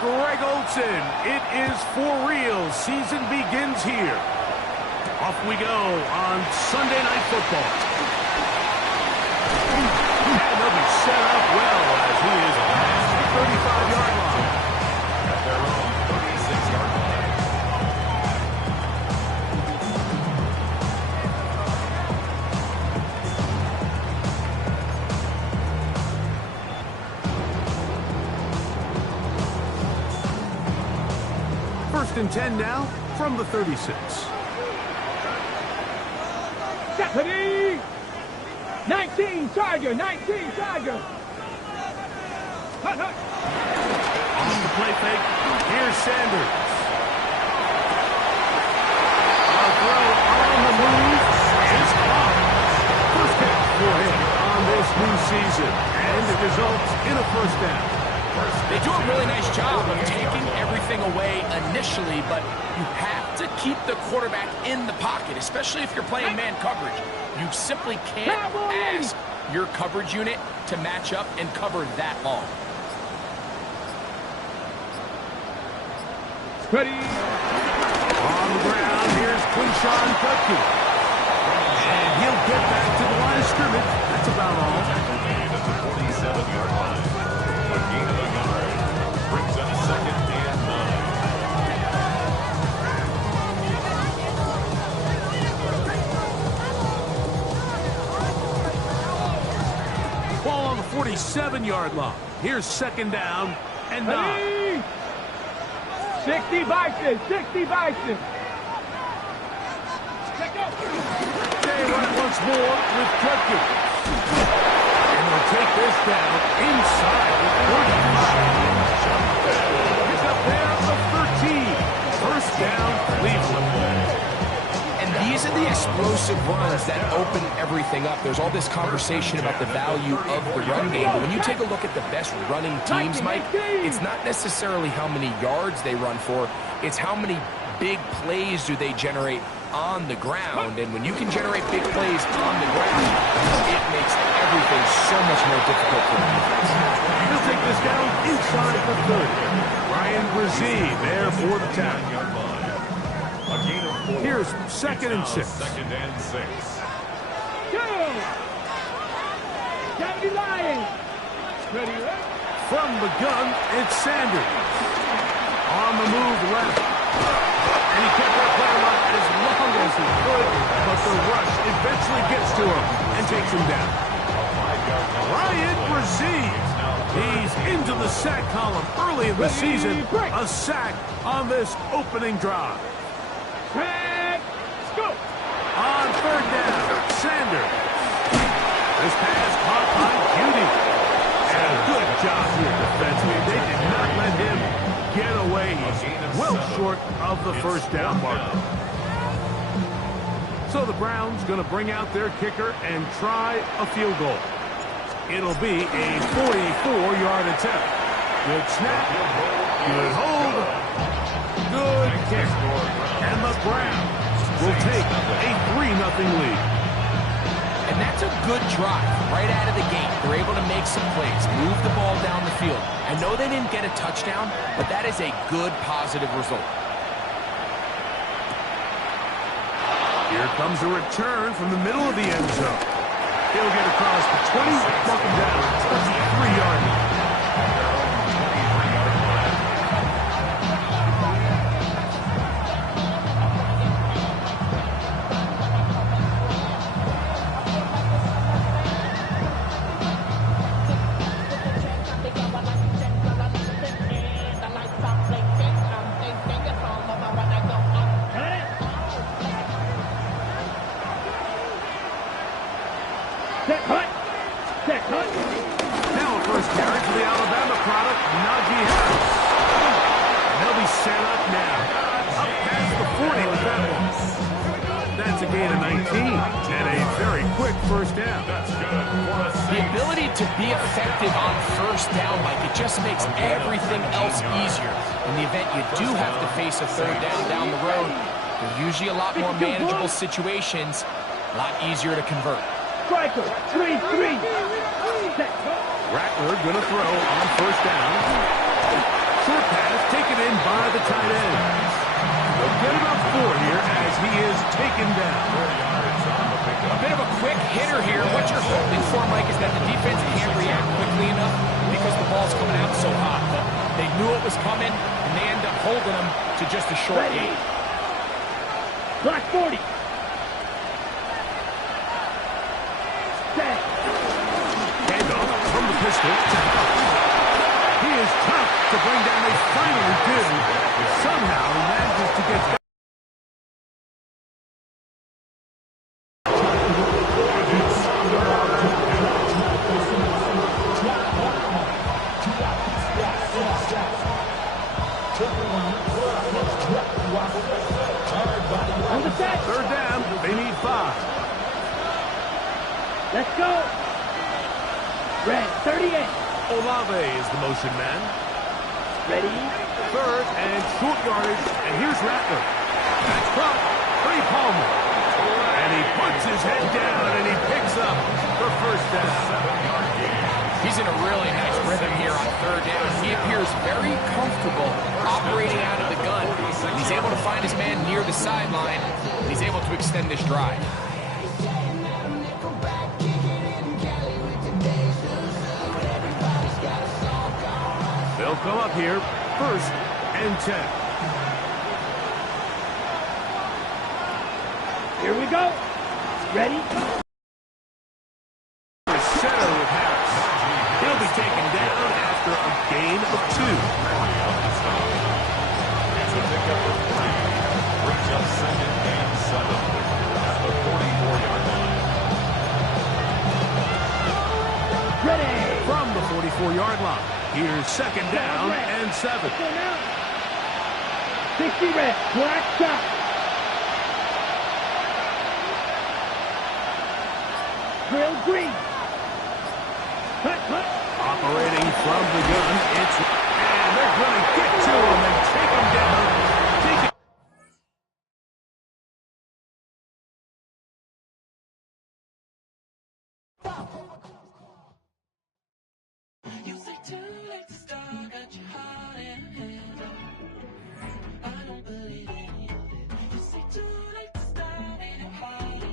Greg Olsen. It is for real. Season begins here. Off we go on Sunday Night Football. And they'll be set up well as he is past the 35-yard line. At their own 36-yard line. First and 10 now from the 36. Deputy! 19 Tiger! 19 Tiger! Hut, hut. On the play fake, here's Sanders. A throw on the move is caught. First catch for him on this new season, and it results in a first down. They do a really nice job of taking everything away initially, but you have to keep the quarterback in the pocket, especially if you're playing man coverage. You simply can't ask your coverage unit to match up and cover that long. Ready. On the ground, here's Quinshawn Cutcue. And he'll get back to the line of scrimmage. That's about all. At the 47-yard line. A gain of a yard. Brings up second and 9. Ball on the 47-yard line. Here's second down and 9. 60 Bison! 60 Bison! Stay right once more with Cutcue. And they'll take this down inside the 45. Pick up there of 13. First down, Cleveland. And these are the explosive runs that open everything up. There's all this conversation about the value of the run game, but when you take a look at the best running teams, Mike, it's not necessarily how many yards they run for, it's how many big plays do they generate on the ground. And when you can generate big plays on the ground, it makes everything so much more difficult for the defense. He'll take this down inside the 30. Ryan Brzee there for the tackle. Here's second and 6. Second and 6. Go! Deputy Lions! Ready, From the gun, it's Sanders. On the move left. And he kept that play alive as long as he could, but the rush eventually gets to him and takes him down. Ryan Brzee. He's into the sack column early in the season. A sack on this opening drive. Let's go! On third down, Sanders. This pass caught by Cutie. And a good job here defensively. They did not let him get away. He's well short of the first down marker. So the Browns going to bring out their kicker and try a field goal. It'll be a 44-yard attempt. Good snap. Good hold. Good kick. And the Browns will take a 3-0 lead. And that's a good drive right out of the gate. They're able to make some plays, move the ball down the field. I know they didn't get a touchdown, but that is a good, positive result. Here comes a return from the middle of the end zone. He'll get across the 20, mark him down at the 3-yard line. Now a first carry for the Alabama product, Najee Harris. And they'll be set up now. Up past the 40 with that one. That's a gain of 19 and a very quick first down. The ability to be effective on first down, Mike, it just makes everything else easier. In the event you do have to face a third down the road, they're usually a lot more manageable situations, a lot easier to convert. Striker, 3-3. Rattler going to throw on first down. Short pass tight end. They'll get about 4 here as he is taken down. A bit of a quick hitter here. What you're hoping for, Mike, is that the defense can't react quickly enough because the ball's coming out so hot. But they knew it was coming, and they end up holding them to just a short gain. Block 40. Set. Handoff from the pistol. He is tough to bring down. They finally do. Somehow he manages to get back. On the set. 3rd down. They need 5. Let's go. Red 38. Olave is the motion man. Ready. 3rd and short yardage. And here's Rattler. That's caught. Free Palmer. And he puts his head down and he picks up the 1st down. He's in a really nice rhythm here on 3rd down. He appears very comfortable operating out of the gun. He's able to find his man near the sideline, and he's able to extend this drive. They'll come up here, 1st and 10. Here we go. Ready. The center with Harris. He'll be taken down after a gain of 2. It's a pickup of 3. Brings up 2nd and 7 at the 44-yard line. Ready. From the 44-yard line, here's 2nd down and 7. Go now. 60 red. Black shot. Drill green. Cut, cut. Operating from the gun, and they're going to get to him and take him down. You say too late to start, got your heart in hand. I don't believe any of it. You say too late to start, ain't it hard in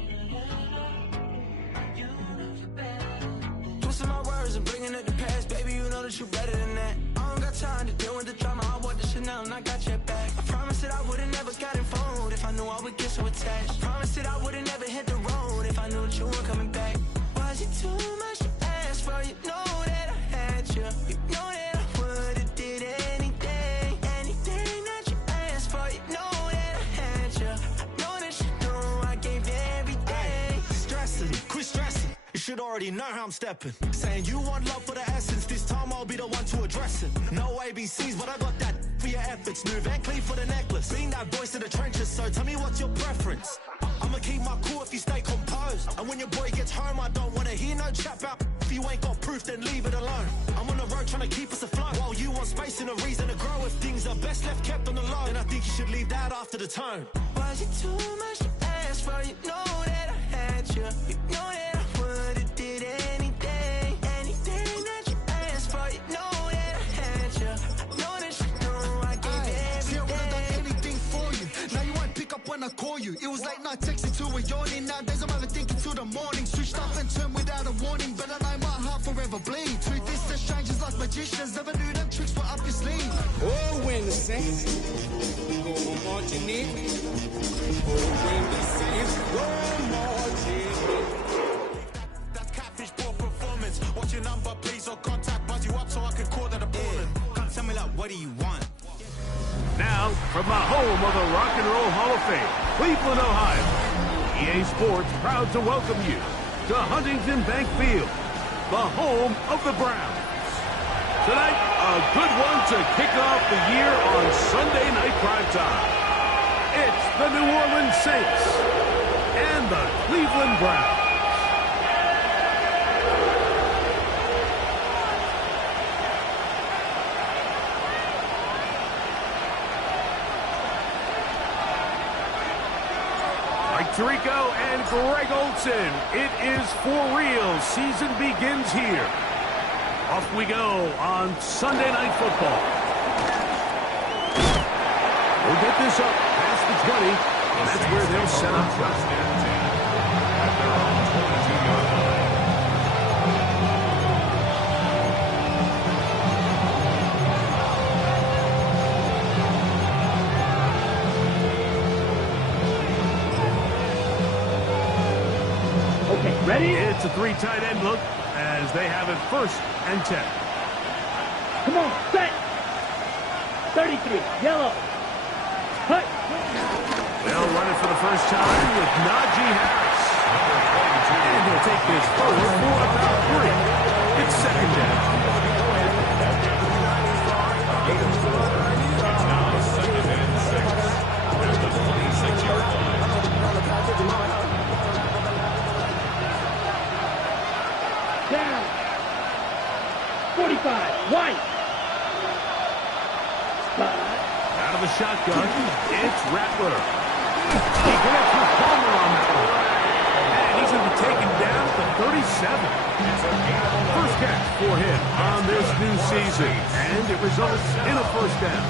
you know you're better. Twisting my words and bringing it to pass, baby, you know that you better than that. I don't got time to deal with the drama, I want the Chanel and I got your back. I promised that I would've never got involved if I knew I would get so attached. I promised that I would've never hit the road if I knew that you weren't coming back. Was it too much to ask for? You know that I had you. You know that I would've did anything, anything that you asked for. You know that I had you. I know that you know I gave everything. Stressing, quit stressing. You should already know how I'm stepping. Saying you want love for the essence. This time I'll be the one to address it. No ABCs, but I got that for your efforts. New Van Cleef for the necklace. Being that voice in the trenches, so tell me what's your preference. I'ma keep my cool if you stay composed. And when your boy gets home, I don't wanna hear no chat about if you ain't got proof, then leave it alone. I'm on the road trying to keep us afloat, while you want space and a reason to grow. If things are best left kept on the low, then I think you should leave that after the tone. Was it too much to ask for? You know that I had you. You know that I would've did anything, anything that you asked for. You know that I had you. I know that you know I gave everything. See, I would've done anything for you. Now you won't pick up when I call you. It was late night texting to a yawning. Nowadays I'm overthinking till the morning. Switched up and turned without a warning, but I know my heart forever bleed. Truth is that strangers like magicians never knew them tricks were up your sleeve. Oh, when the saints go marching in. Oh, when the saints go marching in. That's catfish poor performance. Watch your number, please, or contact. Buzz you up so I can call that a ballin'. Come tell me like, what do you want? Now, from the home of the Rock and Roll Hall of Fame, Cleveland, Ohio, EA Sports proud to welcome you to Huntington Bank Field, the home of the Browns. Tonight, a good one to kick off the year on Sunday Night Primetime. It's the New Orleans Saints and the Cleveland Browns. Tirico and Greg Olsen. It is for real. Season begins here. Off we go on Sunday Night Football. this up past the 20, and that's where they'll set up shop. First and 10 at their own 22-yard line. Okay, ready? It's a three tight end look as they have it 1st and 10. Come on, set. 33, yellow. Cut. They'll run it for the first time with Najee Harris. And he'll take this forward for about 3. It's 2nd down. It's now 2nd and 6 at the 26-yard line. Down. 45, White. Out of the shotgun, it's Rattler. He connects with Palmer on that one. And he's going to be taken down at the 37. First catch for him on this new season. And it results in a 1st down.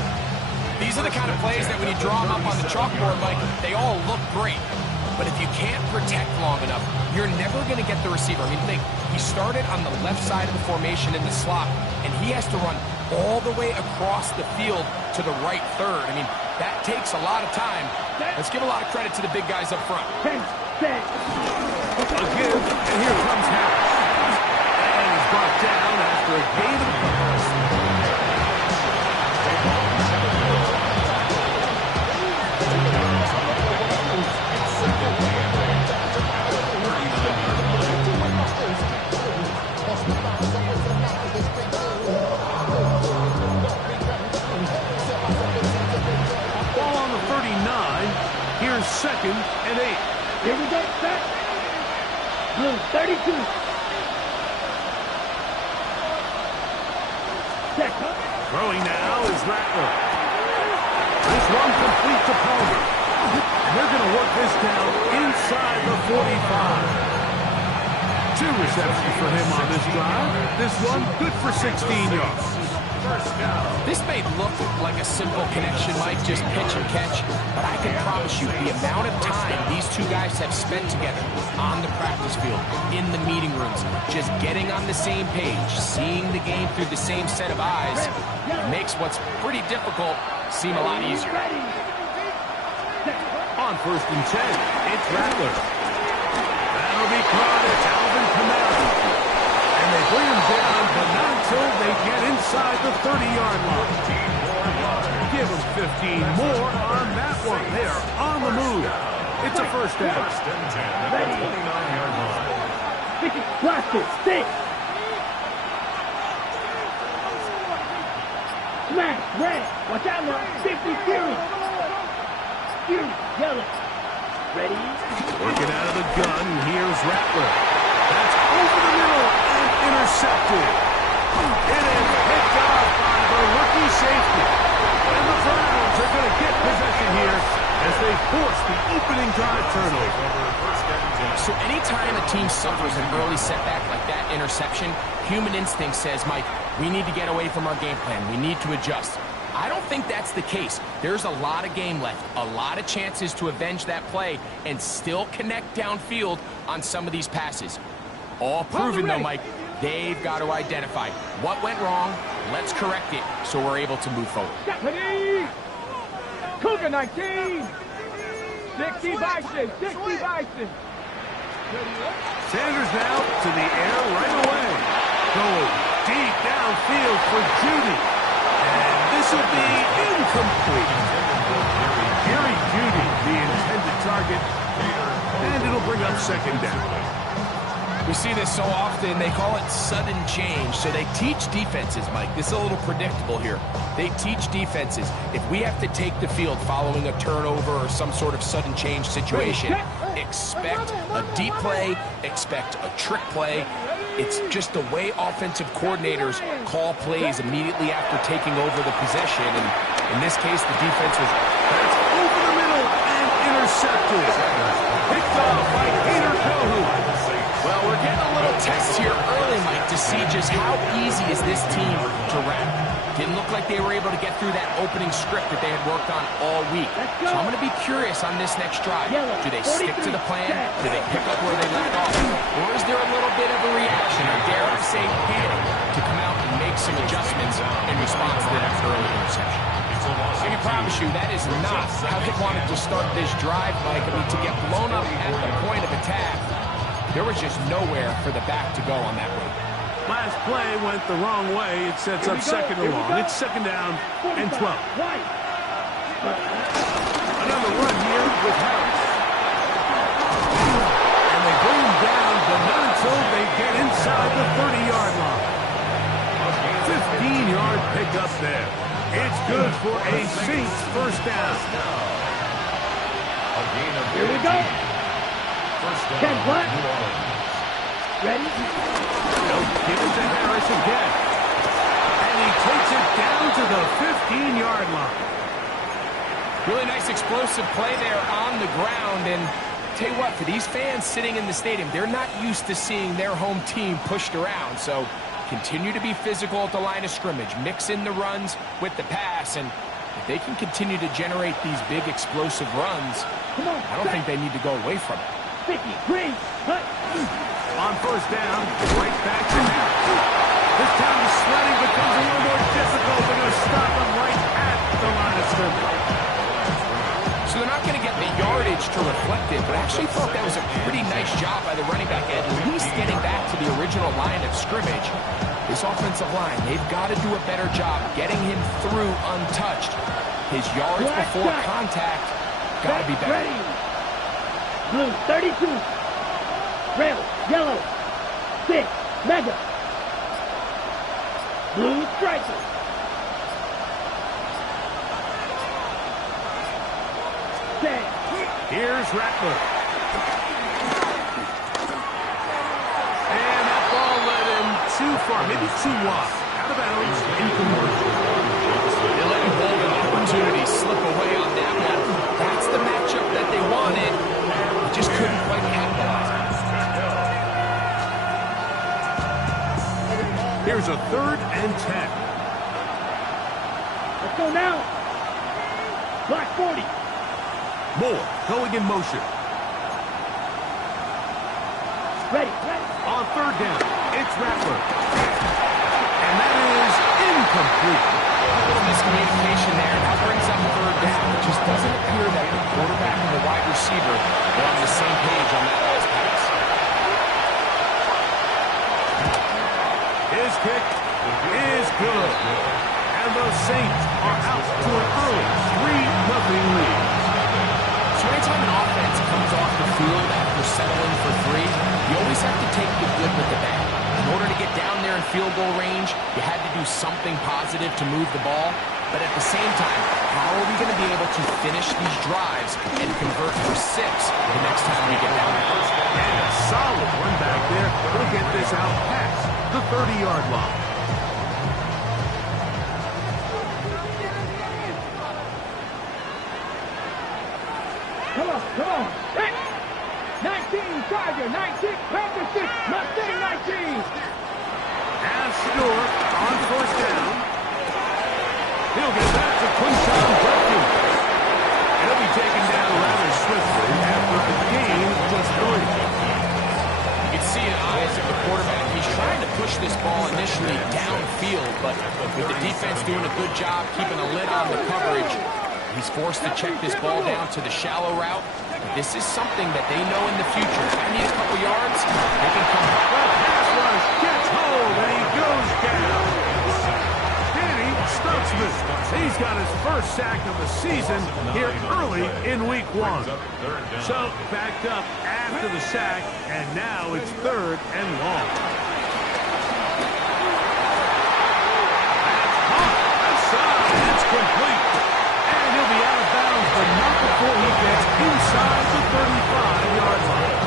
These are the kind of plays that when you draw them up on the chalkboard, Mike, they all look great. But if you can't protect long enough, you're never going to get the receiver. I mean, think, he started on the left side of the formation in the slot, and he has to run all the way across the field to the right third. I mean, that takes a lot of time. Let's give a lot of credit to the big guys up front. 10, 10. A give, and here comes Harris. And he's brought down after a gain of the pass. Ball on the 39. Here's 2nd and 8. Here we go, set. Blue, 32. Check. Throwing now is Rattler. This one complete to Palmer. And they're going to work this down inside the 45. 2 receptions for him on this drive. This one good for 16 yards. This may look like a simple connection, Mike, just pitch and catch, but I can promise you the amount of time these two guys have spent together on the practice field, in the meeting rooms, just getting on the same page, seeing the game through the same set of eyes, makes what's pretty difficult seem a lot easier. On 1st and 10, it's Rattler. That'll be caught. It's Alvin Kamara. And they bring him down, but not until they get inside the 30-yard line. Give them 15 more on that one. They are on the move. It's a 1st down. First and 10 at the 29-yard line. Blast it, 6. Smash, red. Watch out now, 50 Fury. Fury, yellow. Ready? Working out of the gun, here's Rattler. That's over the middle and intercepted. It is picked off by the rookie safety. And the Browns are going to get possession here as they force the opening drive turnover. So anytime a team suffers an early setback like that interception, human instinct says, Mike, we need to get away from our game plan. We need to adjust. I don't think that's the case. There's a lot of game left, a lot of chances to avenge that play and still connect downfield on some of these passes. All proven, though, Mike, they've got to identify what went wrong, let's correct it so we're able to move forward. Ready? Cougar 19. 60 Bison, 60 Bison. Sanders now to the air right away. Going deep downfield for Judy. And this will be incomplete. Gary Judy, the intended target. And it'll bring up 2nd down. We see this so often, they call it sudden change. So they teach defenses, Mike. This is a little predictable here. They teach defenses. If we have to take the field following a turnover or some sort of sudden change situation, expect a deep play, expect a trick play. It's just the way offensive coordinators call plays immediately after taking over the possession. And in this case, the defense was... That's over the middle and intercepted. Picked off by Peter Cohu. Well, we're getting a little test here early, Mike, to see just how easy is this team to rattle. Didn't look like they were able to get through that opening script that they had worked on all week. So I'm going to be curious on this next drive. Do they stick to the plan? Do they pick up where they left off? Or is there a little bit of a reaction, or dare I say panic, to come out and make some adjustments in response to that early interception? I can promise you that is not how they wanted to start this drive, Mike. I mean, to get blown up at the point of attack, there was just nowhere for the back to go on that one. Last play went the wrong way. It sets up second and long. It's second down and 12. Another run here with Harris. And they bring him down, but not until they get inside the 30-yard line. 15-yard pickup there. It's good for a Saints first down. Here we go. First down, 10 what? New Orleans. Ready? They'll give it to Harris again. And he takes it down to the 15-yard line. Really nice explosive play there on the ground. And tell you what, for these fans sitting in the stadium, they're not used to seeing their home team pushed around. So continue to be physical at the line of scrimmage. Mix in the runs with the pass. And if they can continue to generate these big explosive runs, I don't think they need to go away from it. 50, green, cut. On first down, right back to Harris. This time the sledding becomes a little more difficult. They're going to stop him right at the line of scrimmage. So they're not going to get the yardage to reflect it, but I actually thought that was a pretty nice job by the running back at least getting back to the original line of scrimmage. This offensive line, they've got to do a better job getting him through untouched. His yards before contact got to be better. Ready. Blue, 32. Red, yellow, 6, mega. Blue striker. Set. Here's Rattler. And that ball led him too far, maybe too wide. Out of bounds, inconversion. They let him hold an opportunity slip away on that one. That's the matchup that they wanted. Just couldn't quite capitalize on it. Here's a 3rd and 10. Let's go now. Block 40. Moore going in motion. Ready. On 3rd down, it's Rattler. And that is incomplete. Miscommunication there. That brings up 3rd down. It just doesn't appear that the quarterback and the wide receiver are on the same page on that last pass. His kick is good. And the Saints are out to an early 3-0 lead. So anytime an offense comes off the field after settling for 3, you always have to take the good with the bad. In order to get down there in field goal range, you had to do something positive to move the ball. But at the same time, how are we going to be able to finish these drives and convert for 6 the next time we get down there? And a solid one back there. We'll get this out past the 30-yard line. Come on. 19, Tiger, 19, Panther 6, Mustang 19. And Stewart on 1st down. He'll get back to Quinshon Judkins. He'll be taken down rather swiftly after a gain of just 3. You can see in the eyes of the quarterback, he's trying to push this ball initially downfield, but with the defense doing a good job keeping a lid on the coverage, he's forced to check this ball down to the shallow route. This is something that they know in the future. If I need a couple yards, they can come back. The pass rush gets hold, and he goes down. Danny Stutzman. He's got his first sack of the season here early in week 1. So backed up after the sack, and now it's 3rd and long. That's hot. Outside. It's complete. And he'll be out of bounds, but not before he gets inside the 35-yard line.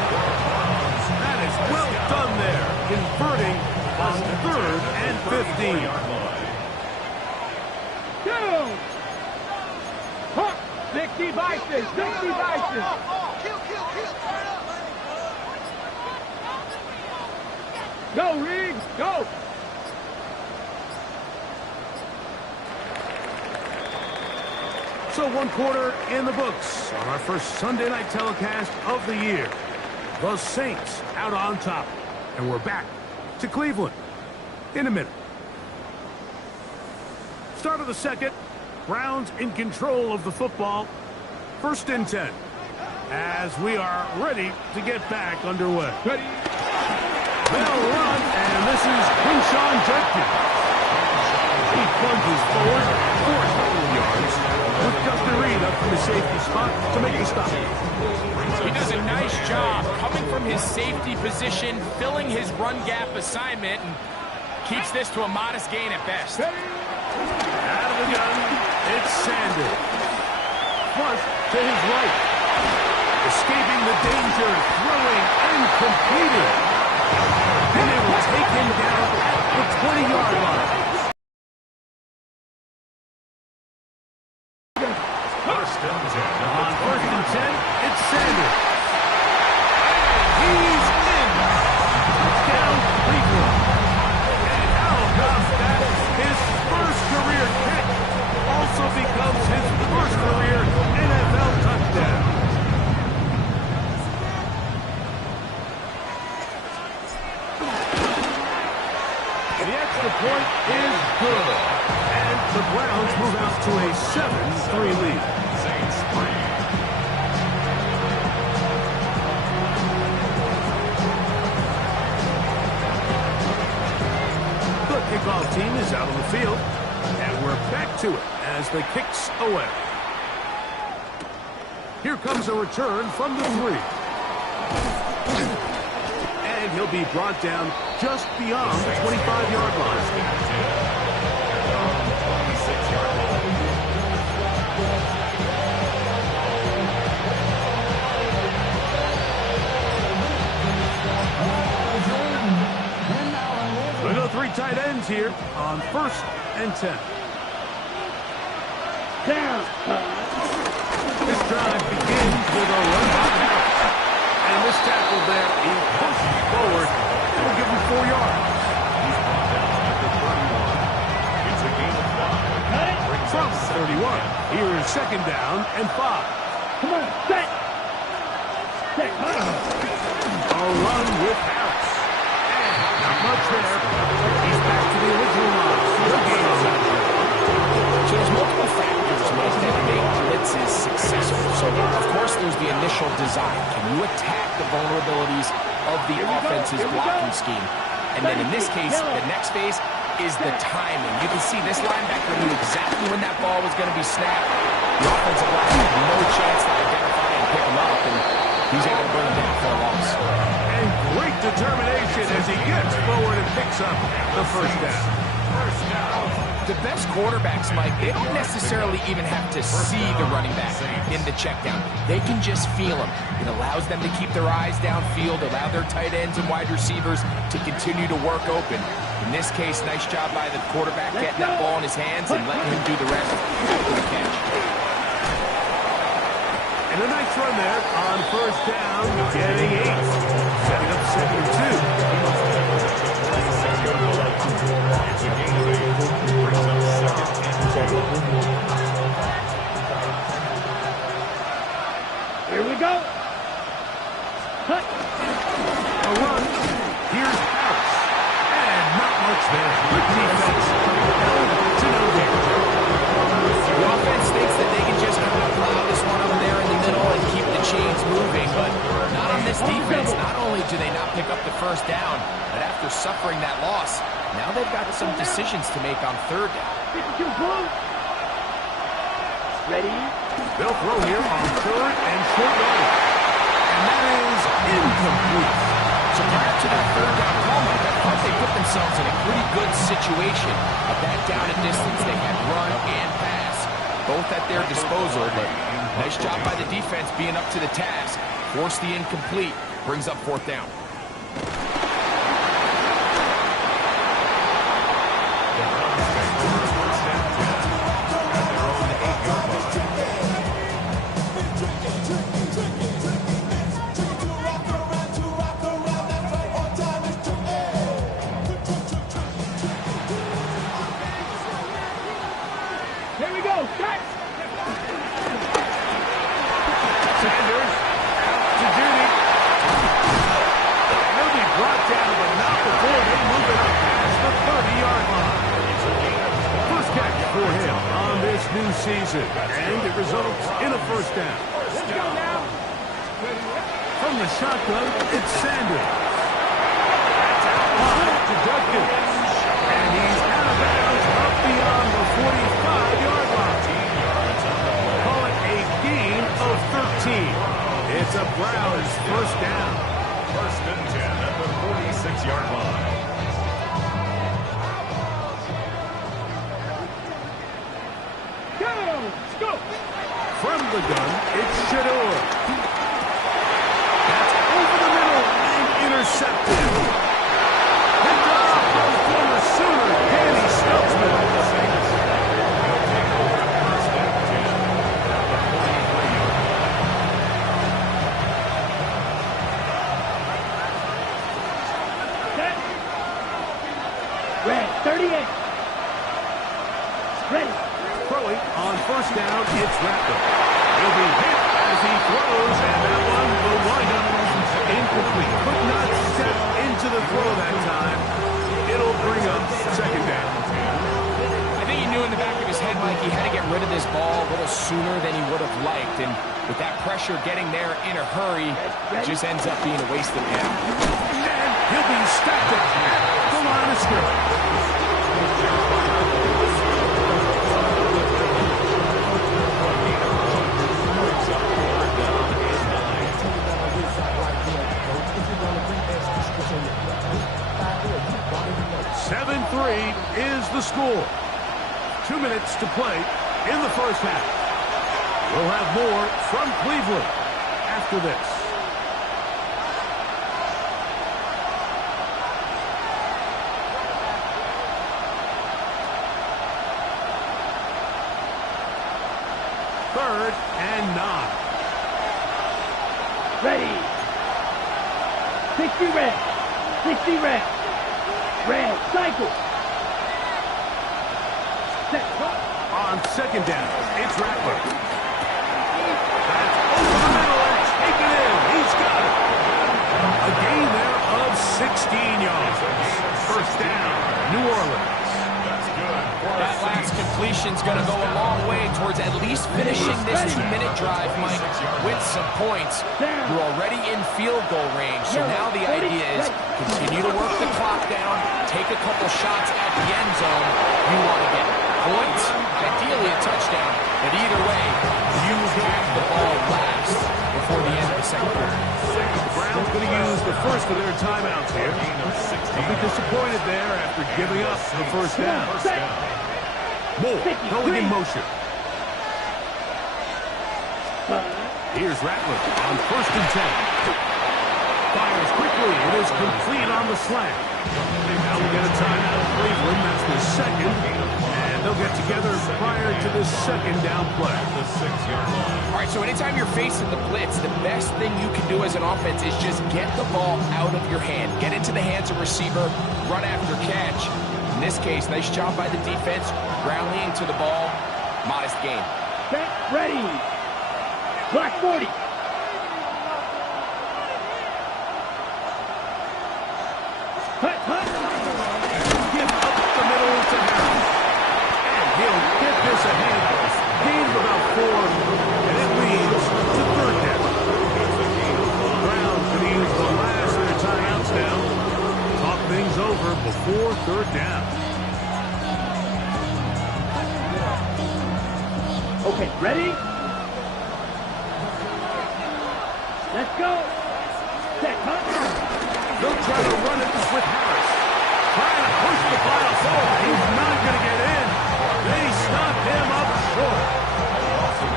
That is well done there, converting on 3rd and 15. 60 Vices, 60 Vices. Go, Riggs, go! So 1 quarter in the books on our first Sunday night telecast of the year. The Saints out on top. And we're back to Cleveland in a minute. Start of the second. Browns in control of the football. 1st and 10. As we are ready to get back underway. Ready? They'll run, and this is Quinshawn Judkins. He plunges forward for a couple of yards with Justin Reed up from the safety spot to make the stop. He does a nice job coming from his safety position, filling his run gap assignment, and keeps this to a modest gain at best. Out of the gun, it's Sanders. Flush to his right. Escaping the danger, throwing and completing. And it will take him down at the 20-yard line. First and 10. On 1st and 10, it's Sanders. He's in. Touchdown, Cleveland. And how about that? His first career catch also becomes his first career NFL touchdown. The extra point is good. And the Browns move out to a 7-3 lead. Saints 3. The kickoff team is out on the field, and we're back to it as the kicks away. Here comes a return from the 3. And he'll be brought down just beyond the 25-yard line. 26-yard line. We go 3 tight ends here on 1st and 10. Down. This drive begins with a run by Harris. And this tackle there, he pushes forward. It'll give him 4 yards. He's brought down at the 31. It's a gain of 5. Brings From up 31, here is 2nd down and 5. Come on, set. Set. A run with Harris. And not much there. He's back to the original line. No gain on that. So there's multiple factors that make blitzes successful. So, of course, there's the initial design. Can you attack the vulnerabilities of the offense's blocking scheme? And then in this case, the next phase is the timing. You can see this linebacker knew exactly when that ball was going to be snapped. The offensive line had no chance to identify and pick him up, and he's able to bring him down for a loss. And great determination as he gets forward and picks up the 1st down. The best quarterbacks, Mike, they don't necessarily even have to see the running back in the check down. They can just feel him. It allows them to keep their eyes downfield, allow their tight ends and wide receivers to continue to work open. In this case, nice job by the quarterback getting that ball in his hands and letting him do the rest after the catch. And a nice run there on 1st down, getting 8. Setting up 2nd and 2. It's a gain of 8. Brings up 2nd and 2. Here we go. Cut. A run. Here's Harris. And not much there. Good defense. Held to no danger. The offense thinks that they can just kind of plow this one up there in the middle and keep the chains moving, but not on this defense. Not only do they not pick up the 1st down, but after suffering that loss, now they've got some decisions to make on 3rd down. 52 blue. Ready? They'll throw here on 3rd and short yardage. And that is incomplete. So prior to that 3rd down call, Mike, I thought they put themselves in a pretty good situation. A back down and distance, they had run and pass, both at their disposal, but nice job by the defense being up to the task. Force the incomplete, brings up 4th down. Sanders out to duty. He'll be brought down, but not before they move it up past the 30-yard line. First catch for him on this new season, and it results in a first down. Let's go now. From the shotgun, it's Sanders. That's out wide to Duggan. And he's out of bounds up beyond the 45-yard line. Call it a gain of 13. It's a Browns first down. First and 10 at the 46-yard line. Let's go. From the gun, it's Shador. That's over the middle and intercepted. Picked off by former Sooner, Danny Stutzman. Set. Red, 38. Ready. Throwing on first down, it's Rattler. He'll be hit as he throws, and that one will wind up incomplete. Could not step into the throw that time. It'll bring up second down. I think he knew in the back of his head, Mike, he had to get rid of this ball a little sooner than he would have liked. And with that pressure getting there in a hurry, it just ends up being a wasted down. And he'll be stopped at the line of scrimmage. 7-3 is the score. 2 minutes to play in the first half. We'll have more from Cleveland after this. Third and 9. Ready. 60 red. 60 red. Red, cycle. Set. On second down, it's Rattler. That's over the middle and taken in. He's got it. A gain there of 16 yards. First down, New Orleans. That last completion's going to go a long way towards at least finishing this 2-minute drive, Mike, with some points. You're already in field goal range, so now the idea is continue to work the clock down, take a couple shots at the end zone. You want to get points, ideally a touchdown, but either way, you have the ball last before the end of the second quarter. The Browns going to use the first of their timeouts here. They'll be disappointed there after giving up the first down. Moore going in motion. Here's Rattler on first and 10. Fires quickly. It is complete on the slant. Now we'll get a timeout of Cleveland. That's the second. And they'll get together prior to the second down play. The 6-yard line. All right, so anytime you're facing the blitz, the best thing you can do as an offense is just get the ball out of your hand. Get into the hands of receiver, run after catch. In this case, nice job by the defense, rallying to the ball. Modest gain. Set, ready. Black 40. Hut, hut. Give up the middle to Harris. And he'll get this ahead. Gain of about 4, and it leads to third down. The Browns going to use the last of their timeouts now. Talk things over before third down. Okay, ready? Let's go. Set, hut. They'll try to run it with Harris. Trying to push the final forward. He's not going to get in. They stop him up short.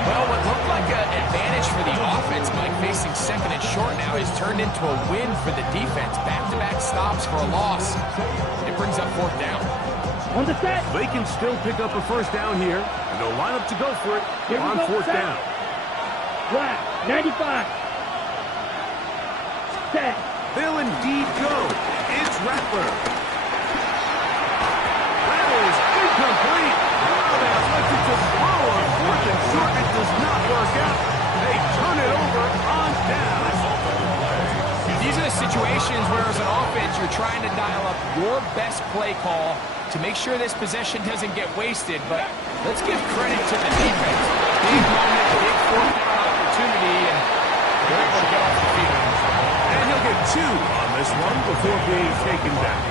Well, what looked like an advantage for the offense, Mike, facing second and short now, has turned into a win for the defense. Back-to-back stops for a loss. It brings up fourth down. On the set. They can still pick up a first down here, and they'll line up to go for it Here we on go, fourth set. down. Black, 95. Set. They'll indeed go. It's Rattler. That is incomplete. Now they're expected to throw on fourth trying to dial up your best play call to make sure this possession doesn't get wasted, but let's give credit to the defense. Big moment, big fourth down opportunity, and they're able to get off the field. And he'll get 2 on this one before being taken back.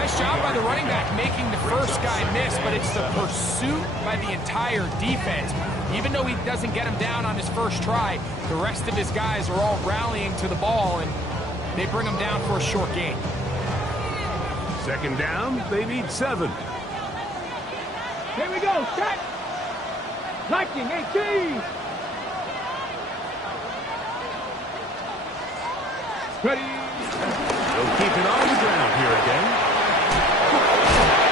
Nice job by the running back making the first guy miss, but it's the pursuit by the entire defense. Even though he doesn't get him down on his first try, the rest of his guys are all rallying to the ball, and they bring him down for a short gain. Second down, they need 7. Here we go, set. Lightning 18. Ready. They'll keep it on the ground here again.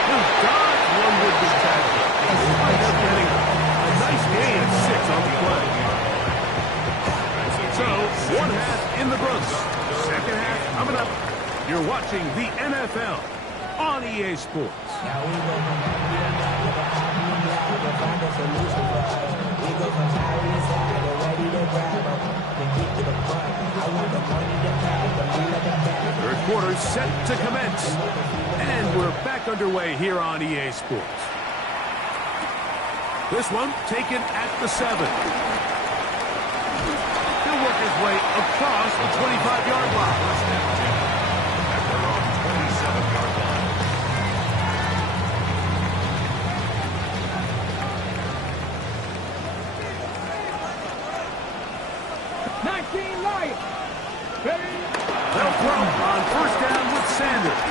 He'll dodge one would-be tackle. Despite him getting a nice gain of 6 on the play. So, one half in the books. Second half coming up. You're watching the NFL on EA Sports. Third quarter set to commence. And we're back underway here on EA Sports. This one taken at the 7. He'll work his way across the 25-yard line. At their own 27-yard line. They'll throw on first down with Sanders.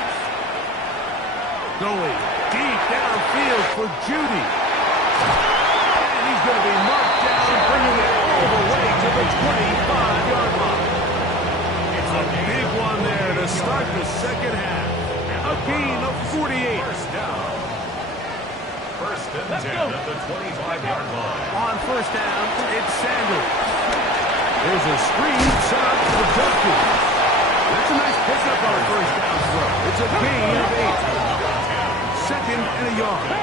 Going deep downfield for Judy. And he's going to be marked down, bringing it all the way to the 25-yard line. It's a big one there to start the second half. A gain of 48. First down. First and 10 at the 25-yard line. On first down, it's Sanders. There's a screen set up for Justin. That's a nice pickup on a first down throw. It's a gain of 8. Second and a yard. A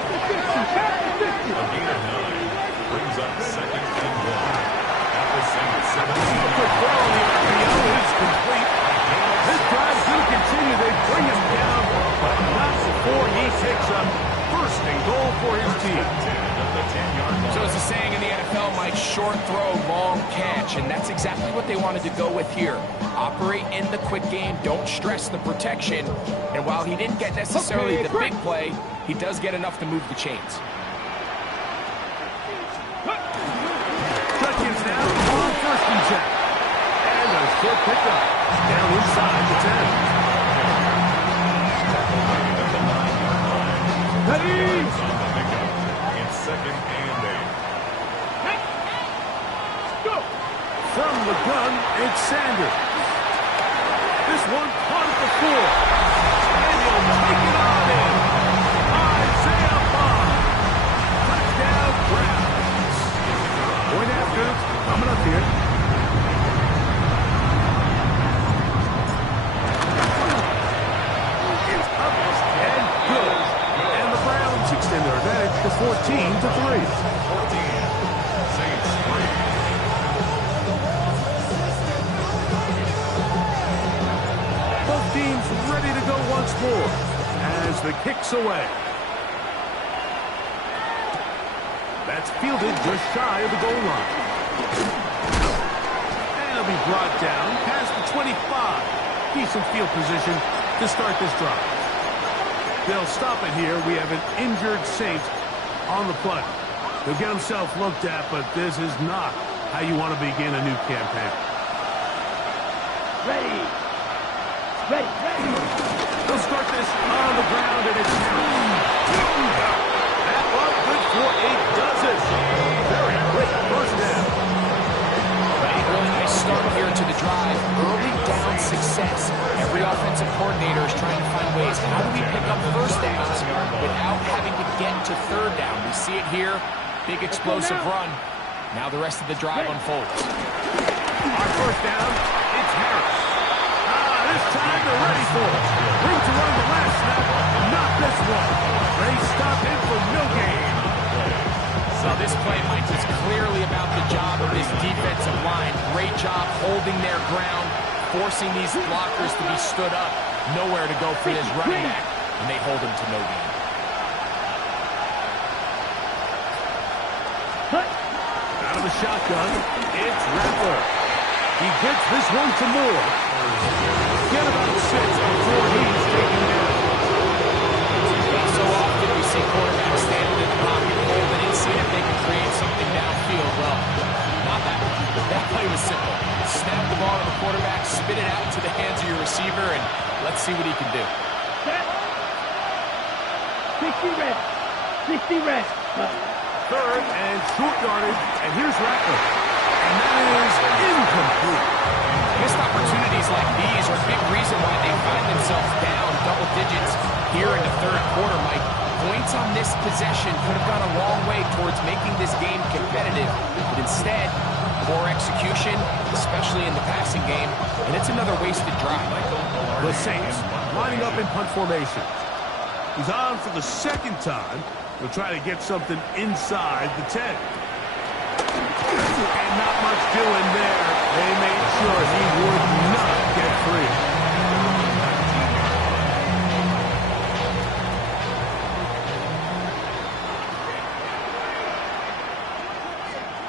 gain of 9 brings up second and 1. At the same 17. Good throw on the RPO is complete. This drive's going to continue. They bring him down, but not before he picks up first and goal for his team. So as the saying in the NFL, Mike, short throw, long catch, and that's exactly what they wanted to go with here. Operate in the quick game, don't stress the protection, and while he didn't get necessarily the big play, he does get enough to move the chains. Judkins now on first and 10. And a short pickup down inside the 10. Ready? It's second and 8. Go. From the gun, it's Sanders. This one caught at the 4. And he'll make it on in. Isaiah Bond. Touchdown, Browns. Point after coming up here. It's up and good. And the Browns extend their advantage to 14-3. 14. Saints 3. Both teams ready to go once more as the kick's away. That's fielded just shy of the goal line. And it'll be brought down past the 25. Decent field position to start this drive. They'll stop it here. We have an injured Saint on the play. He'll get himself looked at, but this is not how you want to begin a new campaign. Ready. They'll start this on the ground, and it's that one good for 8 dozen. Very quick first down. A really nice start here to the drive. Early down success. Every offensive coordinator is trying to find ways. How do we pick up first downs without having to get to third down? We see it here. Big explosive run. Now the rest of the drive unfolds. On first down, it's Harris. This time they're ready for it. Room to run the last snap. Not this one. They stop him for no gain. So this play, Mike, is clearly about the job of this defensive line. Great job holding their ground, forcing these blockers to be stood up. Nowhere to go for this running back, and they hold him to no gain. Out of the shotgun, it's Rattler. He gets this one to Moore. Get about 6 before he's taken down. So often we see quarterbacks standing in the pocket, holding it, seeing if they can create something downfield. Well, not that one. That play was simple. Snap the ball to the quarterback, spit it out into the hands of your receiver, and let's see what he can do. 60 red. 60 red. Third and short yardage, and here's Rattler. And that is incomplete. Missed opportunities like these are a big reason why they find themselves down double digits here in the third quarter, Mike. Points on this possession could have gone a long way towards making this game competitive, but instead, poor execution, especially in the passing game, and it's another wasted drive. The Saints lining up in punt formation. He's on for the second time. He'll try to get something inside the 10. And not much doing there. They made sure he would not get free.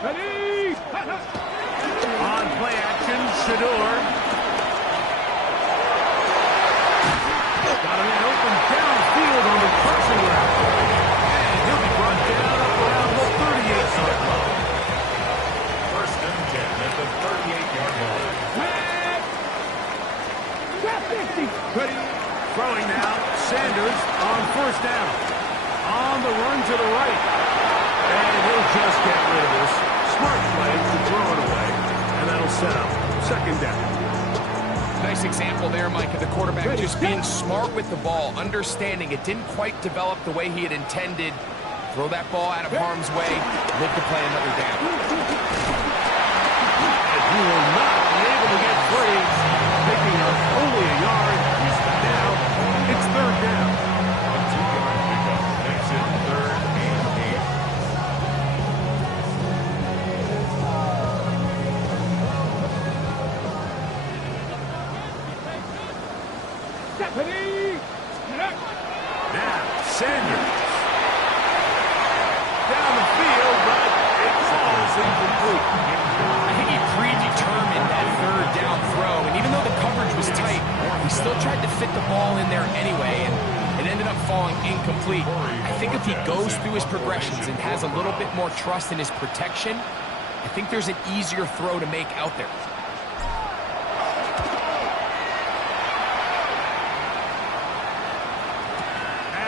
Ready? On play action, Shador. Got a man open downfield on the crossing route. And he'll be brought down up around the 38-yard line. First and 10 at the 38-yard line. Grab 50. Ready? Throwing now. Sanders on first down. On the run to the right. And he'll just get rid of this. Smart play to throw it away. And that'll set up second down. Nice example there, Mike, of the quarterback just being smart with the ball, understanding it didn't quite develop the way he had intended. Throw that ball out of harm's way, live to play another down. And he will not be able to get free. Picking up only a yard. Now, it's third down. A 2-yard pickup makes it 3rd and 8. Ready? Now, Sanders. Down the field, but it falls incomplete. I think he predetermined that third down throw, and even though the coverage was tight, he still tried to fit the ball in there anyway, and it ended up falling incomplete. I think if he goes through his progressions and has a little bit more trust in his protection, I think there's an easier throw to make out there.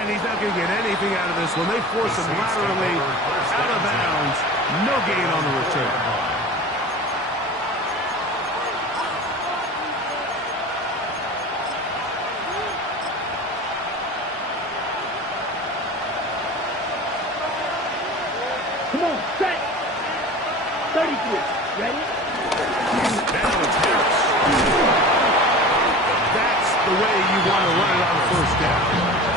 And he's not going to get anything out of this one. They force him laterally out of bounds. No gain on the return. Come on, set. 33. Ready? Now it's Harris. That's the way you want to run it on first down.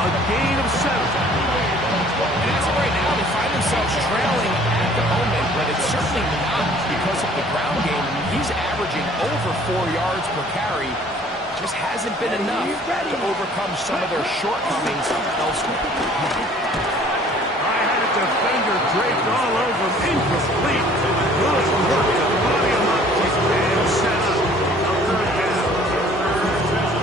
A gain of 7. And as of right now, they find themselves trailing at the moment, but it's certainly not because of the ground game. I mean, he's averaging over 4 yards per carry. Just hasn't been enough to overcome some of their shortcomings elsewhere. I had a defender draped all over him. Incomplete. Good work to body him up and set up a third down.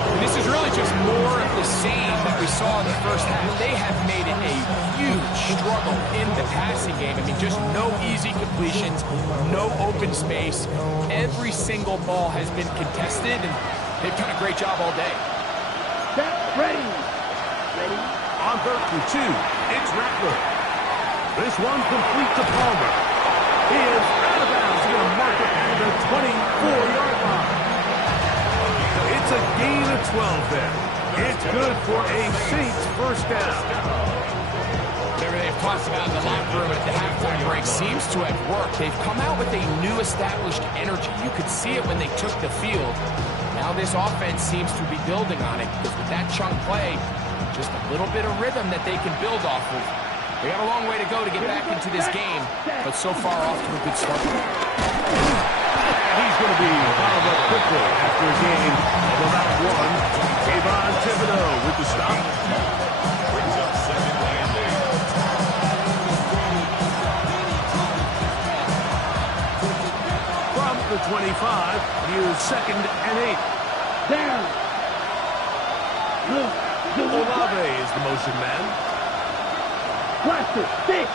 And this is really just more of the same that we saw in the first half. They have made it a huge struggle in the passing game. I mean, just no easy completions, no open space. Every single ball has been contested, and they've done a great job all day. Set. Ready. Ready? On 3rd and 2, it's Rattler. This one complete to Palmer. He is out of bounds. He's going to mark it at the 24-yard line. It's a gain of 12 there. It's good for a Saints first down. Everything they've talked about in the locker room at the halftime break seems to have worked. They've come out with a new established energy. You could see it when they took the field. Now this offense seems to be building on it because with that chunk play, just a little bit of rhythm that they can build off of. They got a long way to go to get back into this game, but so far off to a good start. He's going to be fouled up quickly after a gain of about 1. With the stop. Brings up 2nd and 8. From the 25, here's 2nd and 8. Down. Look. Olave is the motion man. Blaster. 6.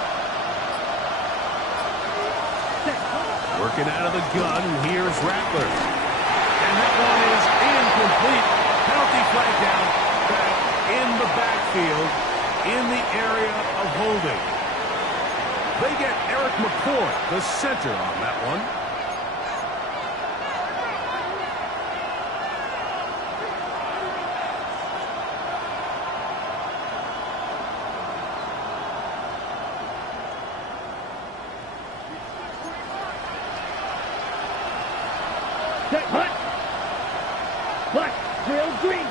Working out of the gun, here's Rattler. And that one is incomplete. Penalty flag down, back in the backfield, in the area of holding. They get Eric McCoy, the center, on that one. Set. Hut. Black. Drill. Green.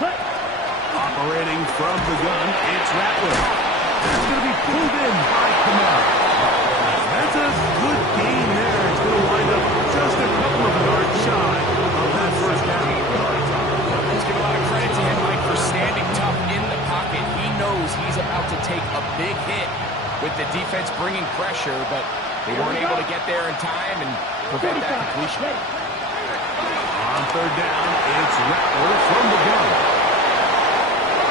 Hut. Operating from the gun, it's Rattler. That's going to be pulled in by Kamara. That's a good gain there. It's going to wind up just a couple of yards shy of that first down. Let's give a lot of credit to him, Mike, for standing tough in the pocket. He knows he's about to take a big hit with the defense bringing pressure, but they weren't able to get there in time and prevent that completion. On 3rd down, it's Rattler from the gun.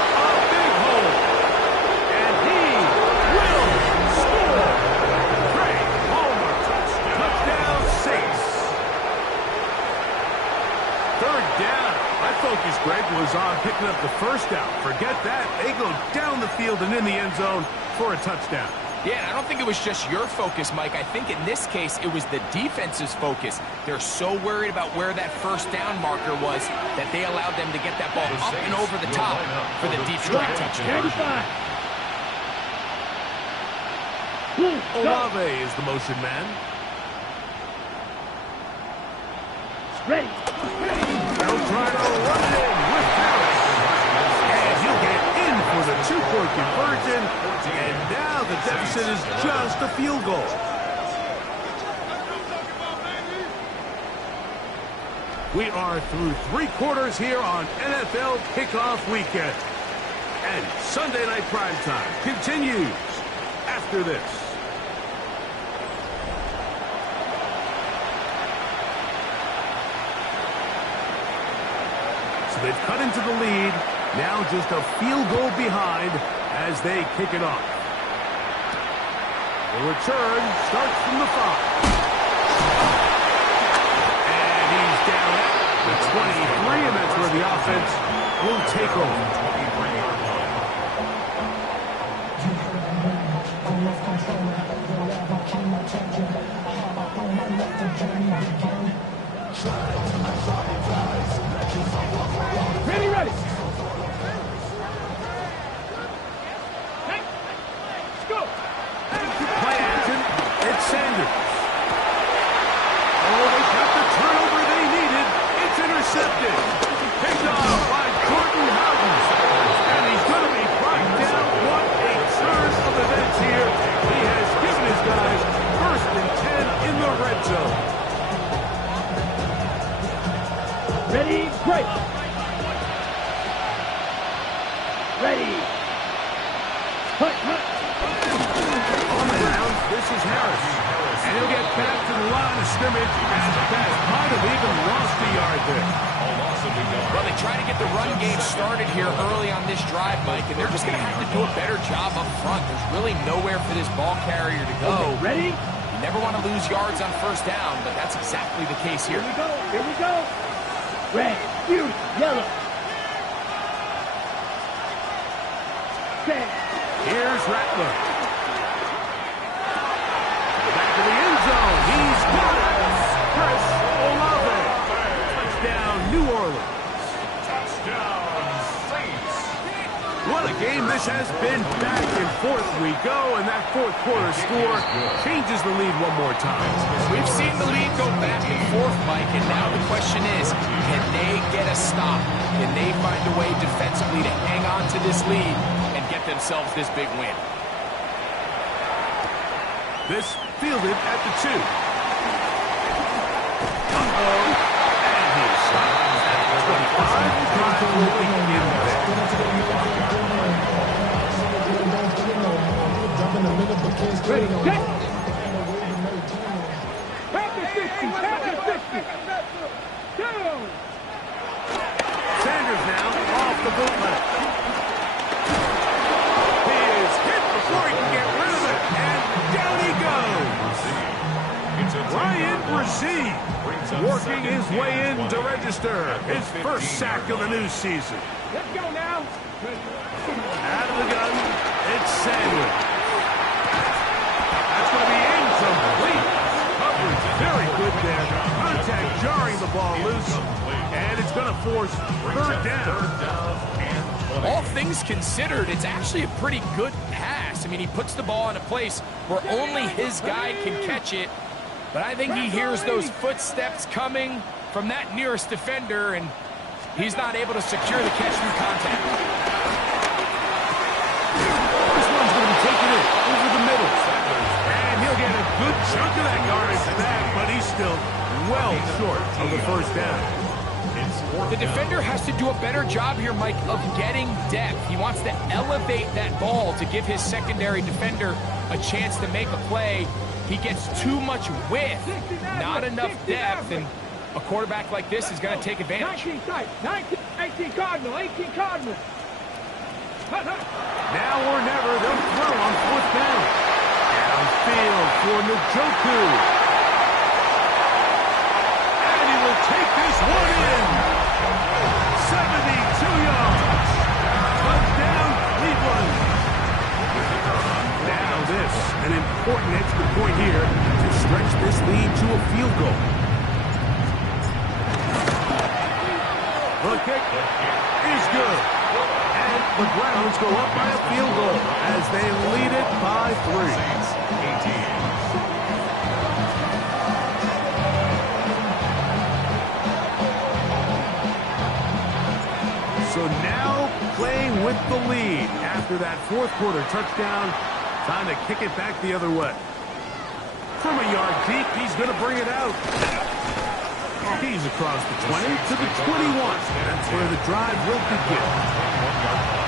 A big hole. And he will score. Great Homer. Touchdown Saints. 3rd down. My focus, Greg, was on picking up the first down. Forget that. They go down the field and in the end zone for a touchdown. Yeah, and I don't think it was just your focus, Mike. I think in this case, it was the defense's focus. They're so worried about where that first down marker was that they allowed them to get that ball up and over the top for the deep strike touchdown. 35. Olave is the motion man. Ready. They'll try to run it in with Harris. And he'll get in for the 2-point conversion. And now the deficit is just a field goal. We are through 3 quarters here on NFL Kickoff Weekend. And Sunday Night Primetime continues after this. So they've cut into the lead. Now just a field goal behind as they kick it off. The return starts from the 5. And he's down at the 23, and that's where the offense will take over. Ready. Play action. It's Sanders. Oh, they got the turnover they needed. It's intercepted. Picked off by Jordan Houghton. And he's going to be brought down. What a turn of events here. He has given his guys 1st and 10 in the red zone. Ready. Break. Ready. Hut. On the ground, this is Harris. And he'll get back to the line of scrimmage. And that might have even lost a yard there. Well, they try to get the run game started here early on this drive, Mike, and they're just going to have to do a better job up front. There's really nowhere for this ball carrier to go. Okay, ready? You never want to lose yards on 1st down, but that's exactly the case here. Here we go. Red, blue, yellow. Set. Here's Rattler. Back to the end zone. He's got it. Chris Olave. Touchdown, New Orleans. Touchdown, Saints. What a game this has been. Back and forth we go, and that 4th quarter score changes the lead one more time. We've seen the lead go back and forth, Mike, and now the question is, can they get a stop? Can they find a way defensively to hang on to this lead and get themselves this big win? This fielded at the 2. Uh-oh. And he's shot at the 25. will begin Ready, set. Back to 50, back to 50. Down. Sanders now off the bootleg. He is hit before he can get rid of it, and down he goes. Ryan Brzee working his way in to register his first sack of the new season. Let's go now. Out of the gun, it's Sanders. That's going to be incomplete. Coverage very good there. Contact jarring the ball loose, and it's going to force third down. All things considered, it's actually a pretty good pass. I mean, he puts the ball in a place where only his guy can catch it. But I think he hears those footsteps coming from that nearest defender, and he's not able to secure the catch through contact. This one's going to be taken in over the middle. And he'll get a good chunk of that yardage back, but he's still well short of the first down. The defender has to do a better job here, Mike, of getting depth. He wants to elevate that ball to give his secondary defender a chance to make a play. He gets too much width, not enough depth, and a quarterback like this is going to take advantage. 19 tight, 18 Cardinal, 18 Cardinal. Now or never, they'll throw on fourth down. Downfield for Njoku. And he will take this one in. 72 yards. Touchdown, Cleveland. Now this, an important extra point here to stretch this lead to a field goal. The kick is good. And the Browns go up by a field goal as they lead it by 3. So now playing with the lead after that fourth quarter touchdown. Time to kick it back the other way. From a yard deep, he's going to bring it out. He's across the 20 to the 21. That's where the drive will begin.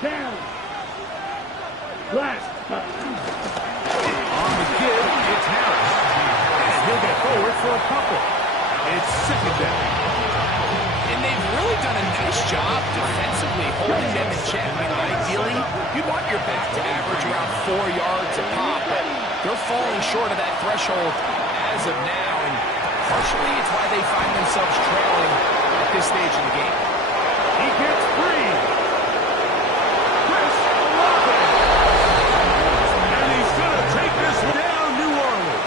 Down. Last. On the give, it's Harris. And he'll get forward for a couple. It's second down. And they've really done a nice job defensively holding them in check. I mean, ideally, you'd want your back to average around 4 yards a pop, but they're falling short of that threshold as of now, and partially it's why they find themselves trailing at this stage of the game. He gets free. Chris Olave. And he's going to take this down, New Orleans.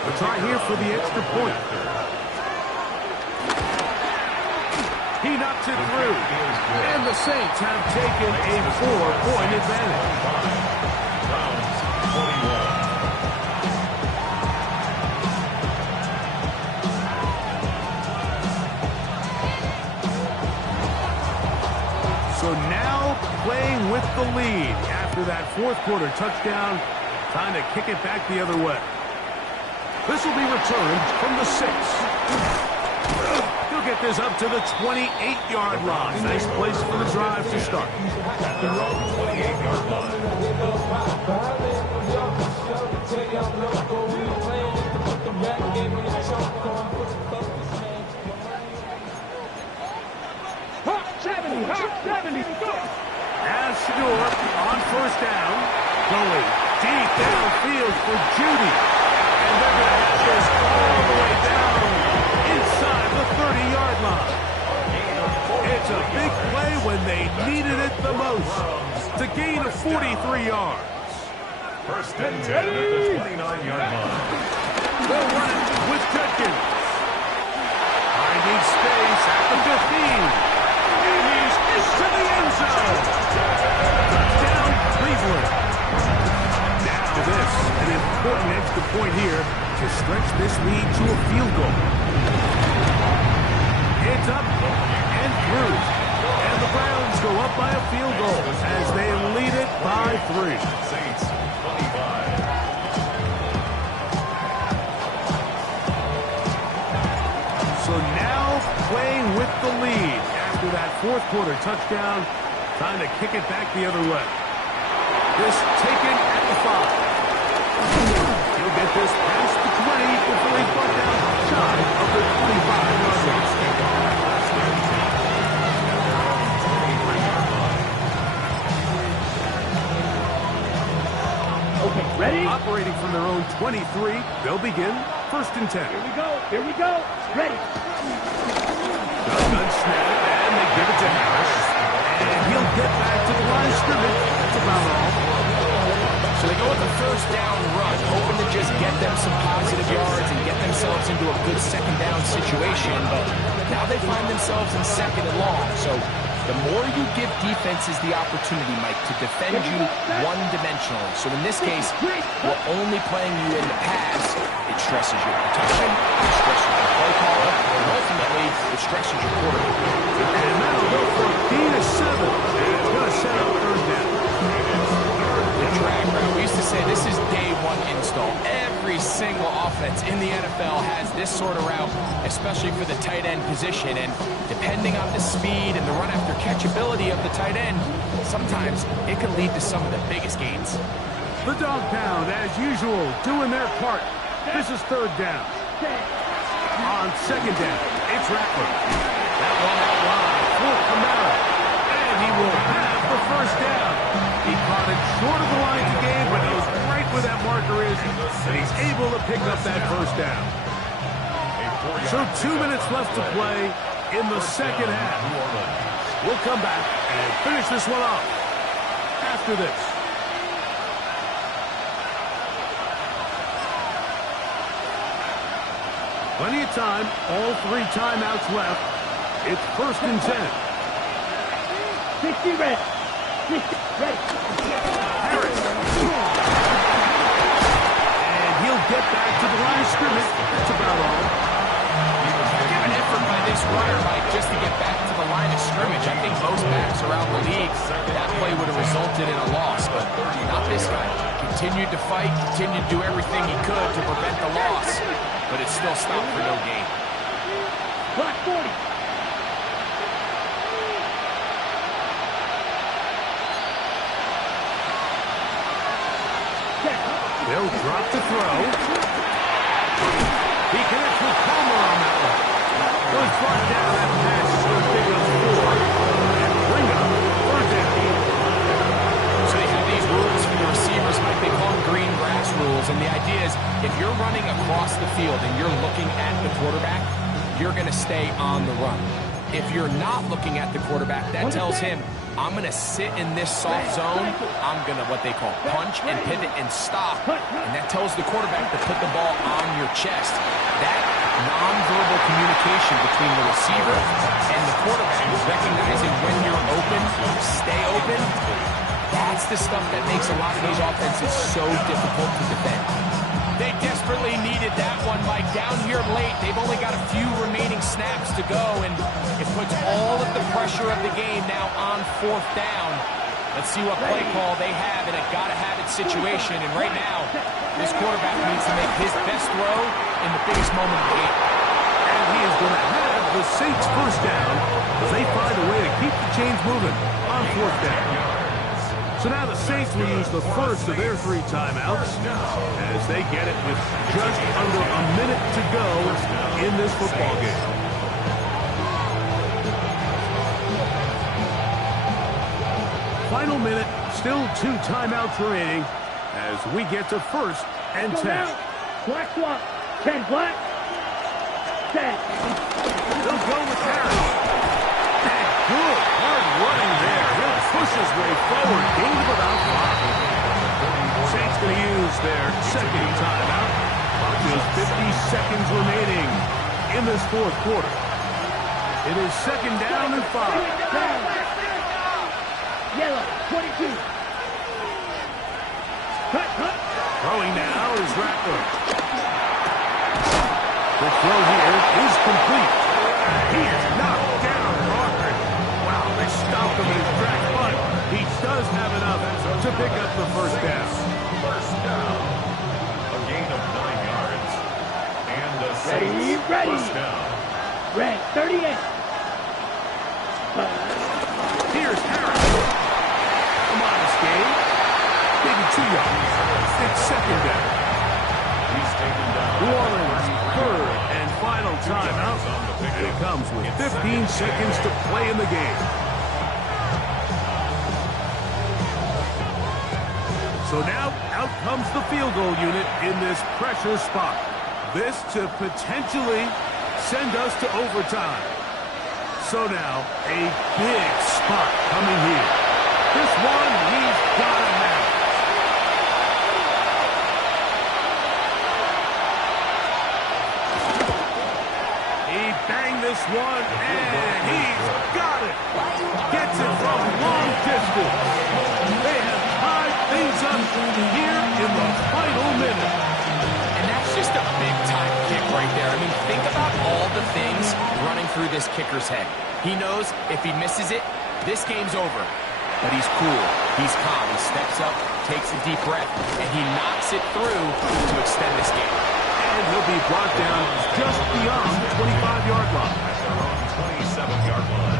A try here for the extra point. He knocks it through. And the Saints have taken a 4-point advantage. Browns 21. So now playing with the lead after that fourth quarter touchdown. Time to kick it back the other way. This will be returned from the 6. He'll get this up to the 28-yard line. Nice place for the drive to start. At their own 28-yard line. Hot 70. As Shador on first down, going deep downfield for Judy. And they're going to have this all the way down inside the 30-yard line. It's a big play when they needed it the most to gain a 43 yards. First and 10 at the 29-yard line. They'll run it with Judkins. Finding space at the 15. And he's into the end zone. Touchdown, Cleveland. After this, an important extra point here to stretch this lead to a field goal. It's up and through. And the Browns go up by a field goal as they lead it by 3. Saints 25. So now playing with the lead after that fourth quarter touchdown. Time to kick it back the other way. This taken at the 5. He'll get this past the 20 before he's brought down shy of the 25-yard line. Okay, ready? Operating from their own 23, they'll begin first and 10. Here we go. Ready. Gun snap, and they give it to Harris. And he'll get back to the line of scrimmage. That's about all. So they go with a first down run, hoping to just get them some positive yards and get themselves into a good second down situation. But now they find themselves in second and long. So the more you give defenses the opportunity, Mike, to defend you one-dimensionally. So in this case, we're only playing you in the pass. It stresses your protection, it stresses your play caller, and ultimately, it stresses your quarterback. And that'll go for a gain of 7. And it's going to set up third down. The drag route. We used to say this is day one install. Every single offense in the NFL has this sort of route, especially for the tight end position. And depending on the speed and the run after catchability of the tight end, sometimes it can lead to some of the biggest gains. The dog pound, as usual, doing their part. This is third down. On second down, it's Rattler. That one out wide for Kamara. And he will have the first down. He caught it short of the line to gain, but knows right where that marker is, and he's able to pick up that first down. So 2 minutes left to play in the second half. We'll come back and finish this one off after this. Plenty of time, all 3 timeouts left. It's first and 10. 60 red. 60 red. Harris. And he'll get back to the line of scrimmage. That's about all. Give an effort by this runner, Mike, just to get back to the line of scrimmage. I think most backs around the league, that play would have resulted in a loss, but not this guy. Continued to fight, continued to do everything he could to prevent the loss, but it still stopped for no gain. Block 40. They'll drop the throw. He connects with Palmer on that one. Goes brought down. That pass is going to pick up 4 and bring up third down. So they have these rules for the receivers, Mike. They call them green grass rules. And the idea is if you're running across the field and you're looking at the quarterback, you're going to stay on the run. If you're not looking at the quarterback, that tells him, I'm going to sit in this soft zone. I'm going to what they call punch and pivot and stop. And that tells the quarterback to put the ball on your chest. That nonverbal communication between the receiver and the quarterback, recognizing when you're open, stay open, that's the stuff that makes a lot of these offenses so difficult to defend. They desperately needed that one, Mike. Down here late, they've only got a few remaining snaps to go, and it puts all of the pressure of the game now on fourth down. Let's see what play call they have in a gotta-have-it situation, and right now, this quarterback needs to make his best throw in the biggest moment of the game. And he is going to have the Saints first down as they find a way to keep the chains moving on fourth down. So now the Saints will use the first of their 3 timeouts as they get it with just under a minute to go in this football game. Final minute, still 2 timeouts remaining as we get to first and 10. Black swap. 10 black. 10. They'll go with Harris. Good, hard running there. He'll push his way forward. Gain of about 5. Saints going to use their second timeout. Just 50 seconds remaining in this fourth quarter. It is second down and 5. Yellow, 22. Cut. Throwing now is Rattler. The throw here is complete. He is knocked down hard. Wow, they stopped him in his track, but he does have enough to pick up the first down. First down. A gain of 9 yards. And the Saints Ready. first down. Red, 38. Here's Harris. Come on, escape. Maybe 2 yards. It's second down. He's taken down. New Orleans, third and final timeout. And it comes with 15 seconds to play in the game. So now, out comes the field goal unit in this pressure spot. This to potentially send us to overtime. So now, a big spot coming here. This one, he's got to have. He banged this one, and he's got it. Gets it from long distance. They have tied things up here in the final minute. And that's just a big-time kick right there. I mean, think about all the things running through this kicker's head. He knows if he misses it, this game's over. But he's cool. He's calm. He steps up, takes a deep breath, and he knocks it through to extend this game. And he'll be brought down just beyond the 25-yard line. At their own 27-yard line.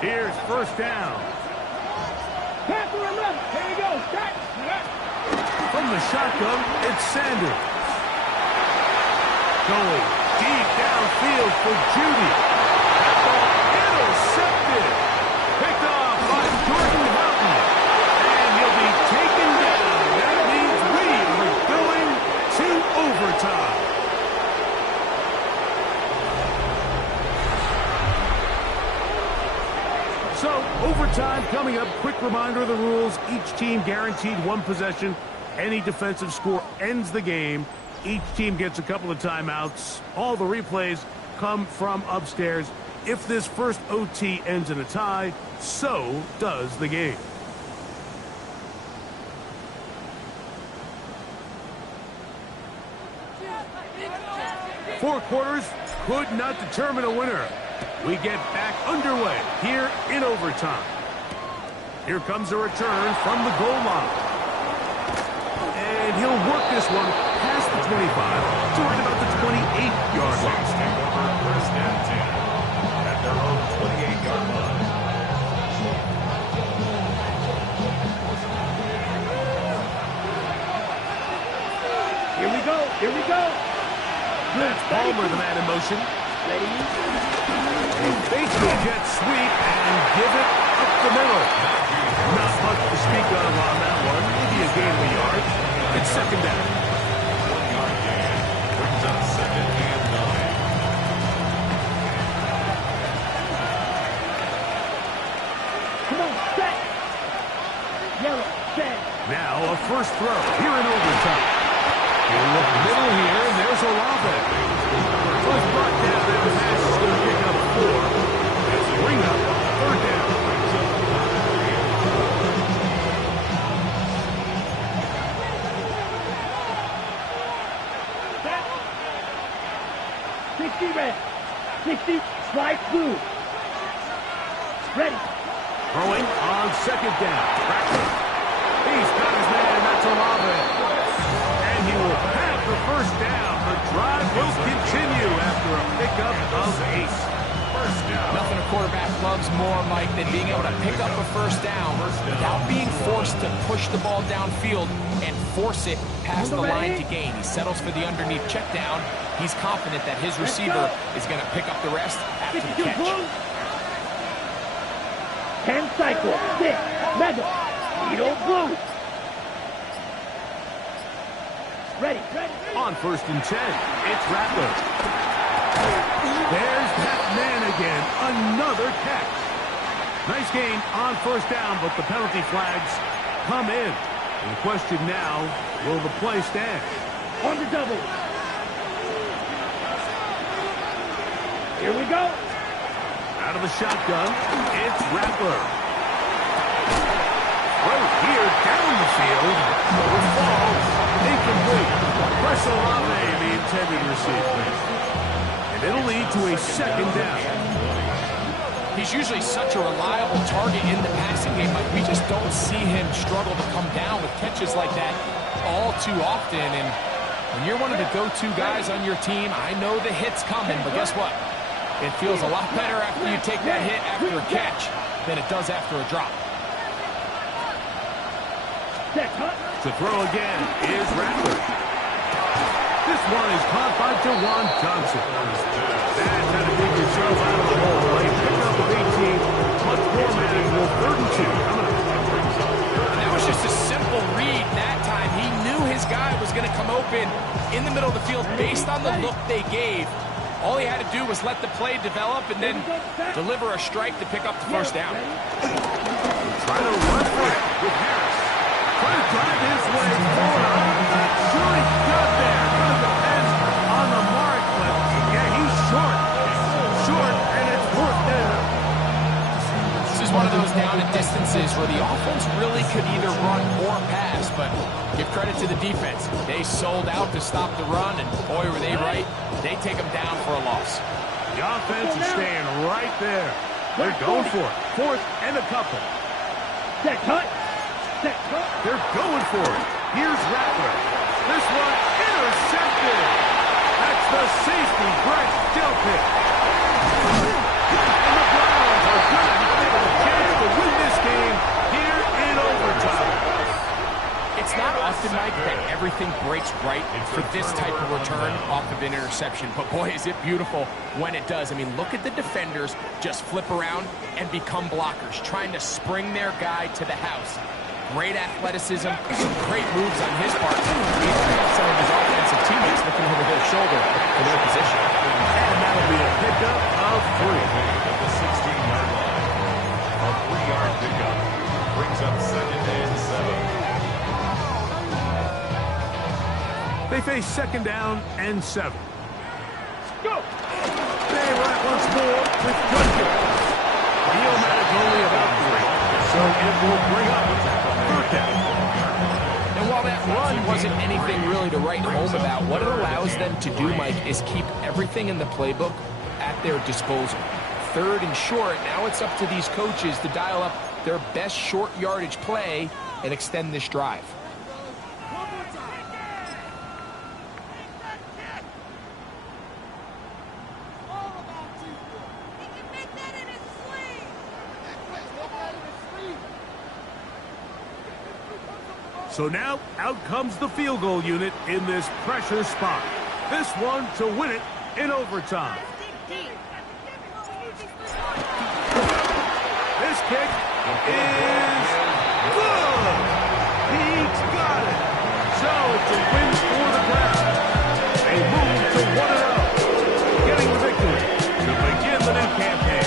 Here's first down. Pass to the left. Here we go. Start. From the shotgun, it's Sanders. Going deep downfield for Judy. That ball intercepted. Picked off by Jordan Houghton. And he'll be taken down. That means we are going to overtime. So, overtime coming up. Quick reminder of the rules. Each team guaranteed 1 possession. Any defensive score ends the game. Each team gets a couple of timeouts. All the replays come from upstairs. If this first OT ends in a tie, so does the game. 4 quarters could not determine a winner. We get back underway here in overtime. Here comes a return from the goal line. And he'll work this one past the 25 to right about the 28-yard line. Take over first and 10 at their own 28-yard line. Here we go. Here we go. That's Palmer, the man in motion. Ready? Fakes the jet sweep and give it up the middle. Not much to speak of on that one. Maybe a gain of a yard. It's second down. 1-yard gain brings up second and 9. Come on, set. Yellow, set. Now a first throw here in overtime. You look middle here, and there's Olave. First brought down, and the pass is going to pick up 4. It's a bring up, third down. Set. 60 red. 60, slide through. Ready. Throwing on second down. Braxton. He's got his man, and that's Olave. And he will have the first down. The drive will continue after a pickup of 8. First down. Nothing a quarterback loves more, Mike, than being able to pick up a first down without being forced to push the ball downfield and force it past the line to gain. He settles for the underneath check down. He's confident that his receiver is going to pick up the rest after the catch. 10 cycle, 6, mega, needle blue. Ready, ready. On first and 10, it's Rattler. There's that man again, another catch. Nice gain on first down, but the penalty flags come in. And the question now, will the play stand? On the double. Here we go. Out of the shotgun, it's Rattler. Right here, down the field. The ball, incomplete. Press Olave, the intended receiver. And it'll lead to a second down. He's usually such a reliable target in the passing game. Like, we just don't see him struggle to come down with catches like that all too often. And when you're one of the go-to guys on your team, I know the hit's coming, but guess what? It feels a lot better after you take that hit after a catch than it does after a drop. To throw again is Rattler. This one is caught by Jawan Johnson. That's how to dig yourself out of the hole. A pickup of 18, much more manageable. 3rd and 2 coming up. And that was just a simple read that time. He knew his guy was going to come open in the middle of the field based on the look they gave. All he had to do was let the play develop and then deliver a strike to pick up the first down. Trying to run for it with Harris. Trying to drive his way forward. I'm not sure he got there. Kind of depends on the mark, but yeah, he's short. Short, and it's 4th down. This is one of those down and distances where the offense really could either run or pass, but give credit to the defense. They sold out to stop the run, and boy, were they right. They take them down for a loss. The offense is staying right there. They're going for it. 4th and a couple. Set cut. Set cut. They're going for it. Here's Rattler. This one intercepted. That's the safety, Greg Delpit. And the Browns are going to have a chance to win this game here in overtime. It's not often, Mike, that everything breaks right for this type of return off of an interception. But boy, is it beautiful when it does. I mean, look at the defenders just flip around and become blockers, trying to spring their guy to the house. Great athleticism, some great moves on his part. Some of his offensive teammates looking over their shoulder for their position. And that'll be a pickup of 3. At the 16-yard line. A 3-yard pickup brings up second and 7. They face second down and 7. Go. They run once more with Duncan. Neomatic only about 3. So it will bring up 3rd down. And while that run wasn't anything really to write home about. What it allows them to do, Mike, is keep everything in the playbook at their disposal. Third and short, now it's up to these coaches to dial up their best short yardage play and extend this drive. So now, out comes the field goal unit in this pressure spot. This one to win it in overtime. This kick is good. He's got it. So it's a win for the Browns. They move to 1-0, getting the victory to begin the new campaign.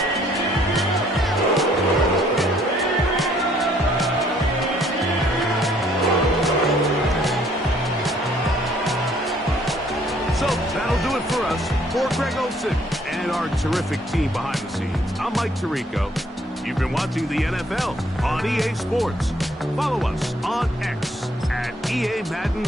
So that'll do it for us. For Greg Olson and our terrific team behind the scenes, I'm Mike Tirico. You've been watching the NFL on EA Sports. Follow us on X at EA Madden.